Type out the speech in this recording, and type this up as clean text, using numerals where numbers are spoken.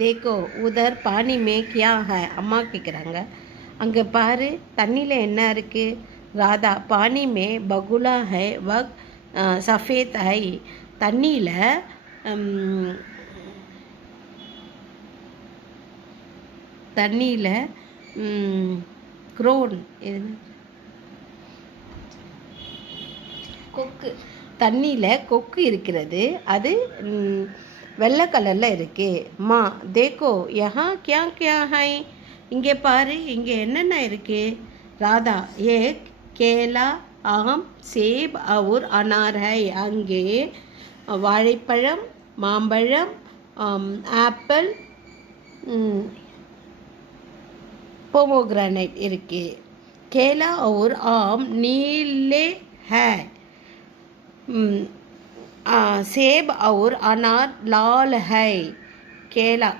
देखो उधर पानी में क्या है அம்மா கேட்குறாங்க. அங்கே பாரு தண்ணியில் என்ன இருக்கு? ராதா பானி மே பகுலா ஹை வக் சஃபேத் ஹை. தண்ணியில் தண்ணியில் க்ரோன் கொக்கு தண்ணியில் கொக்கு இருக்கிறது. அது வெள்ளை கலரில் இருக்கு. மா தேக்கோ யஹா கியா கியா ஹை. இங்கே பாரு இங்கே என்னென்ன இருக்கு? ராதா ஏக் கேலா ஆம் சேப் और अनार है. அங்கே வாழைப்பழம், மாம்பழம், ஆப்பிள், पोमोग्रेनेट इருக்கு. केला और आम नीले है. सेब और अनार लाल है. केला